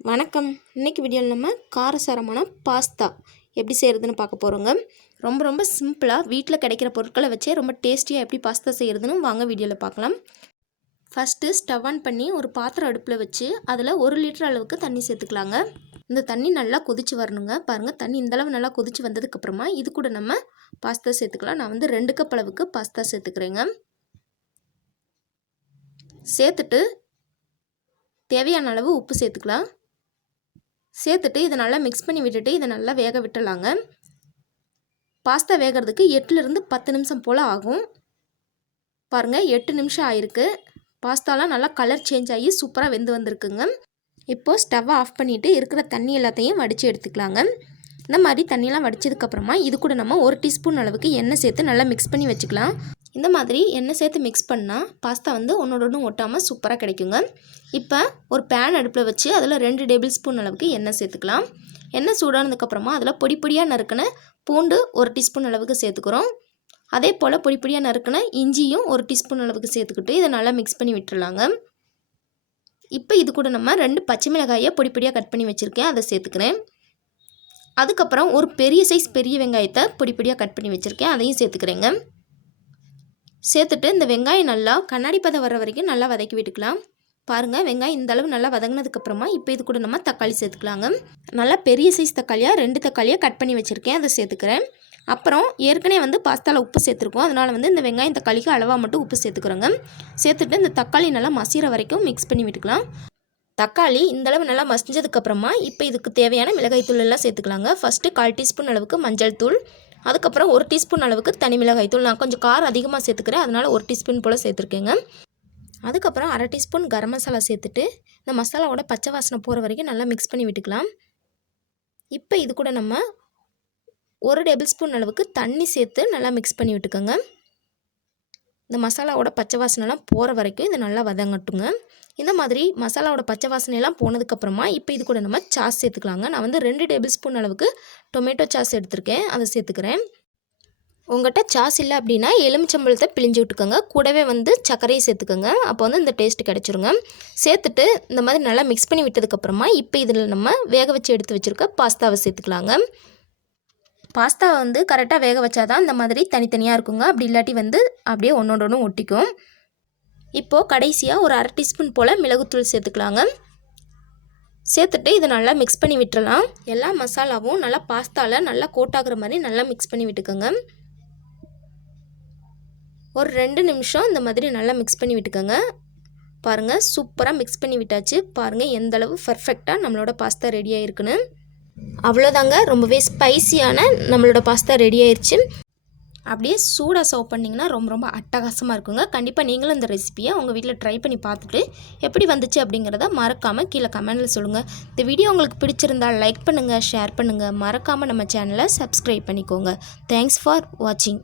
வணக்கம். இன்னைக்கு வீடியோவில் நம்ம காரசாரமான பாஸ்தா எப்படி செய்கிறதுன்னு பார்க்க போகிறோங்க. ரொம்ப சிம்பிளாக வீட்டில் கிடைக்கிற பொருட்களை வச்சே ரொம்ப டேஸ்டியாக எப்படி பாஸ்தா செய்கிறதுன்னு வாங்க வீடியோவில் பார்க்கலாம். ஃபஸ்ட்டு ஸ்டவ் ஆன் பண்ணி ஒரு பாத்திரம் அடுப்பில் வச்சு அதில் 1 லிட்டர் அளவுக்கு தண்ணி சேர்த்துக்கலாங்க. இந்த தண்ணி நல்லா கொதிச்சு வரணுங்க. பாருங்கள், தண்ணி இந்தளவு நல்லா கொதிச்சு வந்ததுக்கப்புறமா இது கூட நம்ம பாஸ்தா சேர்த்துக்கலாம். நான் 2 கப் அளவுக்கு பாஸ்தா சேர்த்துக்கிறேங்க. சேர்த்துட்டு தேவையான அளவு உப்பு சேர்த்துக்கலாம். சேர்த்துட்டு இதை நல்லா மிக்ஸ் பண்ணி விட்டுட்டு இதை நல்லா வேக விட்டுலாங்க. பாஸ்தா வேகிறதுக்கு 8லிருந்து 10 நிமிஷம் போல் ஆகும். பாருங்கள், 8 நிமிஷம் ஆயிருக்கு. பாஸ்தாலாம் நல்லா கலர் சேஞ்ச் ஆகி சூப்பராக வெந்து வந்திருக்குங்க. இப்போது ஸ்டவ்வை ஆஃப் பண்ணிவிட்டு இருக்கிற தண்ணி எல்லாத்தையும் வடித்து எடுத்துக்கலாங்க. இந்த மாதிரி தண்ணியெலாம் வடித்ததுக்கப்புறமா இது கூட நம்ம 1 டீஸ்பூன் அளவுக்கு எண்ணெய் சேர்த்து நல்லா மிக்ஸ் பண்ணி வச்சுக்கலாம். இந்த மாதிரி எண்ணெய் சேர்த்து மிக்ஸ் பண்ணால் பாஸ்தா ஒன்றோட ஒன்று ஒட்டாமல் சூப்பராக கிடைக்குங்க. இப்போ ஒரு பேன் அடுப்பில் வச்சு அதில் 2 டேபிள் ஸ்பூன் அளவுக்கு எண்ணெய் சேர்த்துக்கலாம். எண்ணெய் சூடானதுக்கப்புறமா அதில் பொடியாக நறுக்கின பூண்டு 1 டீஸ்பூன் அளவுக்கு சேர்த்துக்கிறோம். அதே போல் பொடியாக நறுக்கின இஞ்சியும் 1 டீஸ்பூன் அளவுக்கு சேர்த்துக்கிட்டு இதை நல்லா மிக்ஸ் பண்ணி விட்டுருலாங்க. இப்போ இது கூட நம்ம 2 பச்சை மிளகாயை பொடியாக கட் பண்ணி வச்சுருக்கேன், அதை சேர்த்துக்கிறேன். அதுக்கப்புறம் ஒரு பெரிய சைஸ் பெரிய வெங்காயத்தை பொடியாக கட் பண்ணி வச்சுருக்கேன், அதையும் சேர்த்துக்கிறேங்க. சேர்த்துட்டு இந்த வெங்காயம் நல்லா கண்ணாடி பதம் வர்ற வரைக்கும் நல்லா வதக்கி விட்டுக்கலாம். பாருங்கள், வெங்காயம் இந்த அளவு நல்லா வதங்கினதுக்கப்புறமா இப்போ இது கூட நம்ம தக்காளி சேர்த்துக்கலாங்க. நல்லா பெரிய சைஸ் தக்காளியாக 2 தக்காளியாக கட் பண்ணி வச்சுருக்கேன், அதை சேர்த்துக்கிறேன். அப்புறம் ஏற்கனவே பாஸ்தாவில் உப்பு சேர்த்துருக்கோம், அதனால் இந்த வெங்காயம் தக்காளிக்கு அளவாக மட்டும் உப்பு சேர்த்துக்கிறோங்க. சேர்த்துட்டு இந்த தக்காளி நல்லா மசிகிற வரைக்கும் மிக்ஸ் பண்ணி விட்டுக்கலாம். தக்காளி இந்தளவு நல்லா மசிஞ்சதுக்கப்புறமா இப்போ இதுக்கு தேவையான மிளகாய் தூள் எல்லாம் சேர்த்துக்கலாங்க. ஃபஸ்ட்டு 1/4 டீஸ்பூன் அளவுக்கு மஞ்சள் தூள், அதுக்கப்புறம் 1 டீஸ்பூன் அளவுக்கு தனி மிளகாய் தூள். நான் கொஞ்சம் காரம் அதிகமாக சேர்த்துக்கிறேன், அதனால் 1 டீஸ்பூன் போல் சேர்த்துருக்கேங்க. அதுக்கப்புறம் 1/2 டீஸ்பூன் கரம் மசாலா சேர்த்துட்டு இந்த மசாலாவோட பச்சை வாசனை போகிற வரைக்கும் நல்லா மிக்ஸ் பண்ணி விட்டுக்கலாம். இப்போ இது கூட நம்ம 1 டேபிள் ஸ்பூன் அளவுக்கு தண்ணி சேர்த்து நல்லா மிக்ஸ் பண்ணி விட்டுக்கோங்க. இந்த மசாலாவோட பச்சை வாசனைலாம் போகிற வரைக்கும் இதை நல்லா வதங்கட்டுங்க. இந்த மாதிரி மசாலாவோட பச்சை வாசனையெல்லாம் போனதுக்கப்புறமா இப்போ இது கூட நம்ம சாஸ் சேர்த்துக்கலாங்க. நான் 2 டேபிள் ஸ்பூன் அளவுக்கு டொமேட்டோ சாஸ் எடுத்திருக்கேன், அதை சேர்த்துக்கிறேன். உங்கள்கிட்ட சாஸ் இல்லை அப்படின்னா எலுமிச்சம்பழத்தை பிழிஞ்சு விட்டுக்கோங்க, கூடவே சர்க்கரையை சேர்த்துக்கோங்க. அப்போ இந்த டேஸ்ட் கிடச்சிருங்க. சேர்த்துட்டு இந்த மாதிரி நல்லா மிக்ஸ் பண்ணி விட்டதுக்கப்புறமா இப்போ இதில் நம்ம வேக வச்சு எடுத்து வச்சுருக்க பாஸ்தாவை சேர்த்துக்கலாங்க. பாஸ்தாவை கரெக்டாக வேக வச்சாதான் இந்த மாதிரி தனித்தனியாக இருக்குங்க, அப்படி இல்லாட்டி அப்படியே ஒன்றோட ஒன்று ஒட்டிக்கும். இப்போது கடைசியாக ஒரு 1/2 டீஸ்பூன் போல் மிளகுத்தூள் சேர்த்துக்கலாங்க. சேர்த்துட்டு இதை நல்லா மிக்ஸ் பண்ணி விட்டுறலாம். எல்லா மசாலாவும் நல்லா பாஸ்தாவில் நல்லா கோட்டாகிற மாதிரி நல்லா மிக்ஸ் பண்ணி விட்டுக்கோங்க. ஒரு 2 நிமிஷம் இந்த மாதிரி நல்லா மிக்ஸ் பண்ணி விட்டுக்கோங்க. பாருங்கள், சூப்பராக மிக்ஸ் பண்ணி விட்டாச்சு. பாருங்கள் எந்தளவு பர்ஃபெக்டாக நம்மளோட பாஸ்தா ரெடி ஆகிருக்குன்னு. அவ்வளோதாங்க, ரொம்பவே ஸ்பைசியான நம்மளோட பாஸ்தா ரெடி ஆயிடுச்சு. அப்படியே சூடாக சர்வ் பண்ணிங்கன்னா ரொம்ப அட்டகாசமாக இருக்குங்க. கண்டிப்பாக நீங்களும் இந்த ரெசிபியை உங்கள் வீட்டில் ட்ரை பண்ணி பார்த்துட்டு எப்படி வந்துச்சு அப்படிங்கிறத மறக்காமல் கீழே கமெண்டில் சொல்லுங்கள். இந்த வீடியோ உங்களுக்கு பிடிச்சிருந்தால் லைக் பண்ணுங்கள், ஷேர் பண்ணுங்கள், மறக்காமல் நம்ம சேனலை சப்ஸ்கிரைப் பண்ணிக்கோங்க. தேங்க்ஸ் ஃபார் வாட்சிங்.